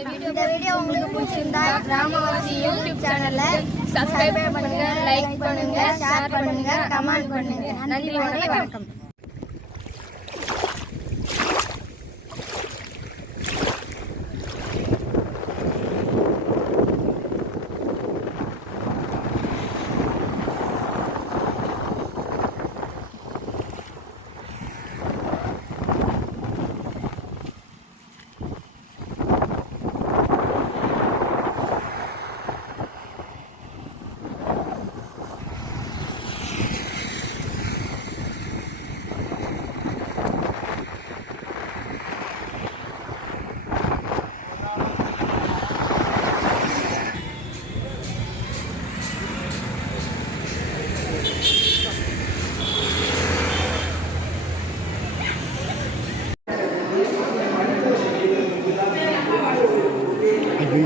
இந்த வீடியோ உங்களுக்கு பிடிச்சிருந்தா கிராமவாசி யூடியூப் சேனலை சப்ஸ்கிரைப் பண்ணுங்க, லைக் பண்ணுங்க, ஷேர் பண்ணுங்க, கமெண்ட் பண்ணுங்க. நன்றி, வணக்கம்.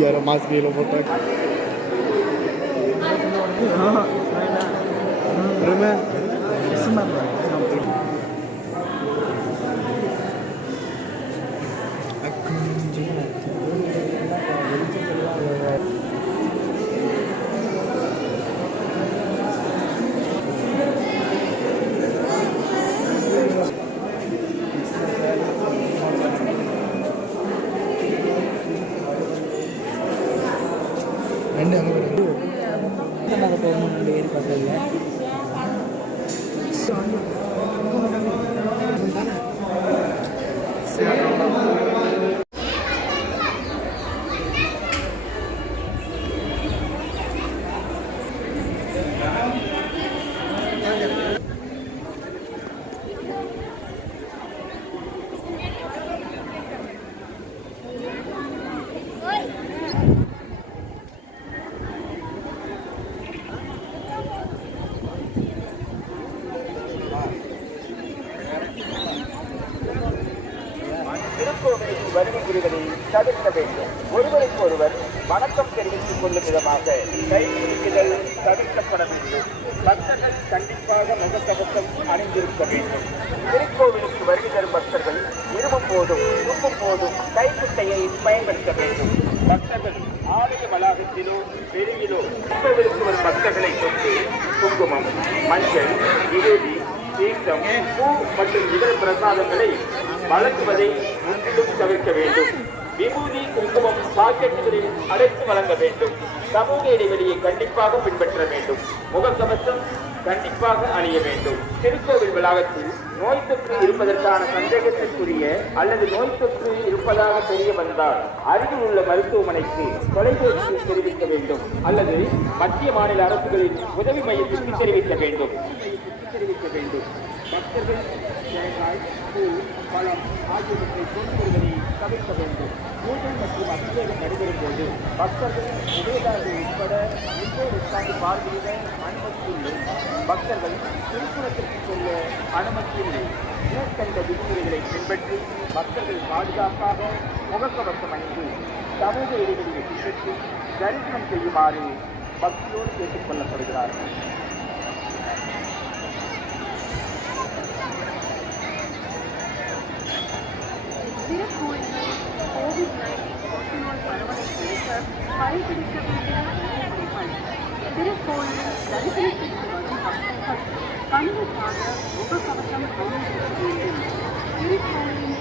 Era mais que ele, eu vou estar aqui. திருக்கோவிலுக்கு வருகை புரிவதை தவிர்க்க வேண்டும். ஒருவருக்கு ஒருவர் வணக்கம் தெரிவித்துக் கொள்ளும் விதமாக கைகுலுக்குதல் தவிர்க்கப்பட வேண்டும். பக்தர்கள் கண்டிப்பாக முகக்கவசம் அணிந்திருக்க வேண்டும். திருக்கோவிலுக்கு வருகை தரும் பக்தர்கள் இருமும் போதும் துப்பும் போதும் கைக்குட்டையை பயன்படுத்த வேண்டும். பக்தர்கள் ஆலய வளாகத்திலோ வெளியிலோ திருக்கோவிலுக்கு வரும் பக்தர்களை கொண்டு குங்குமம், மஞ்சள், விபூதி, தீர்த்தம், பூ மற்றும் இதர பிரசாதங்களை வழங்குவதை முற்றிலும் தவிர்க்க வேண்டும். விபூதி, குங்குமம் பாக்கெட்டுகளில் அடைத்து வழங்க வேண்டும். சமூக இடைவெளியை கண்டிப்பாக பின்பற்ற வேண்டும். முகக்கவசம் கண்டிப்பாக அணிய வேண்டும். திருக்கோவில் வளாகத்தில் நோய் தொற்று இருப்பதற்கான சந்தேகத்திற்குரிய அல்லது நோய் தொற்று இருப்பதாக தெரிய வந்தால் அருகில் உள்ள மருத்துவமனைக்கு தொலைபேசியில் தெரிவிக்க வேண்டும் அல்லது மத்திய மாநில அரசுகளின் உதவி மையத்திற்கு தெரிவிக்க வேண்டும். பக்தர்கள் தேங்காய், பூ, பழம் ஆகியவற்றை கொண்டு வருவதை தவிர்க்க வேண்டும். பூஜை மற்றும் அபிஷேகம் நடைபெறும் போது பக்தர்கள் உதயதாரர்கள் உட்பட உள்ளே உட்கார்ந்து பார்வையிட அனுமதி இல்லை. பக்தர்கள் திருக்குளத்திற்கு செல்ல அனுமதி இல்லை. மேற்கண்ட விதிமுறைகளை பின்பற்றி பக்தர்கள் பாதுகாப்பாக முகக்கவசம் அணிந்து சமூக இடைவெளியை பின்பற்றி தரிசனம் செய்யுமாறு பக்தியோடு கேட்டுக் கொள்ளப்படுகிறார்கள். திருக்கோயிலில் கோவிட்-19 தொற்றுநோய் பரவலை தடுக்க கடைபிடிக்க வேண்டிய நடைமுறைகள். திருக்கோயிலில் தரிசனத்திற்கு வரும் பக்தர்கள் கண்டிப்பாக முகக்கவசம் அணிந்திருக்க வேண்டும். திருக்கோயிலின்